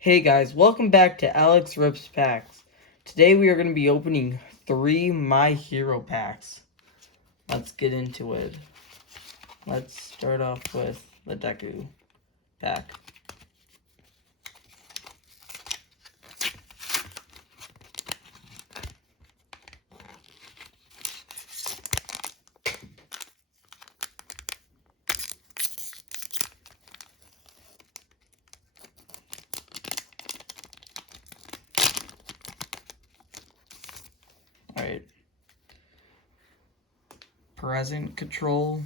Hey guys, welcome back to Alex Rips Packs. Today we are going to be opening 3 My Hero packs. Let's get into it. Let's start off with the Deku pack. Alright. Present Control,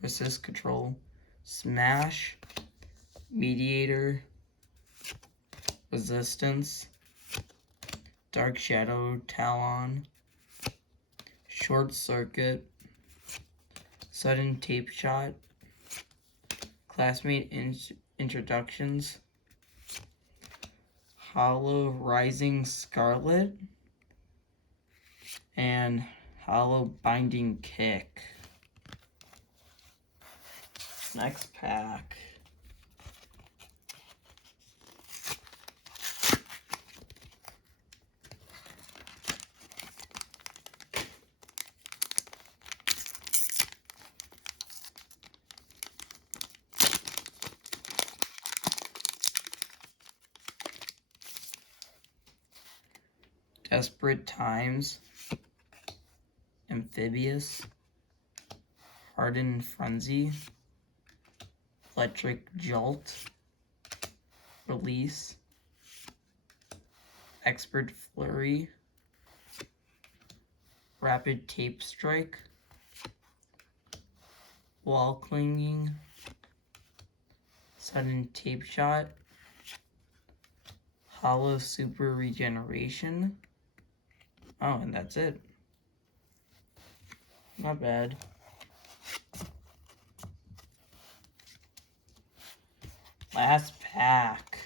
Persist Control, Smash, Mediator, Resistance, Dark Shadow Talon, Short Circuit, Sudden Tape Shot, Classmate Introductions, Hollow Rising Scarlet, and Hollow Binding Kick. Next pack. Desperate Times, Amphibious, Hardened Frenzy, Electric Jolt, Release, Expert Flurry, Rapid Tape Strike, Wall Clinging, Sudden Tape Shot, Hollow Super Regeneration. Oh, and that's it. Not bad. Last pack.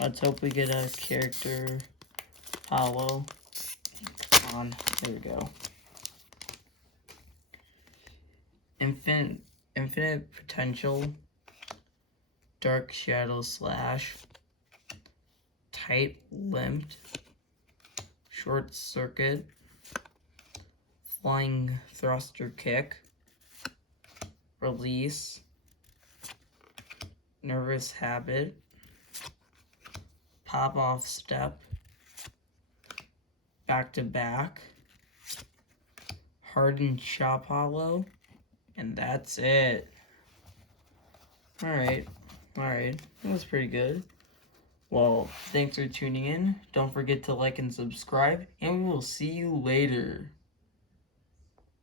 Let's hope we get a character hollow. Come on, there we go. Infinite Potential, Dark Shadow Slash, Tight Limped, Short Circuit, Flying Thruster Kick, Release, Nervous Habit, Pop Off Step, Back to Back, Hardened Chop Hollow, and that's it. Alright, that was pretty good. Well, thanks for tuning in. Don't forget to like and subscribe, and we will see you later.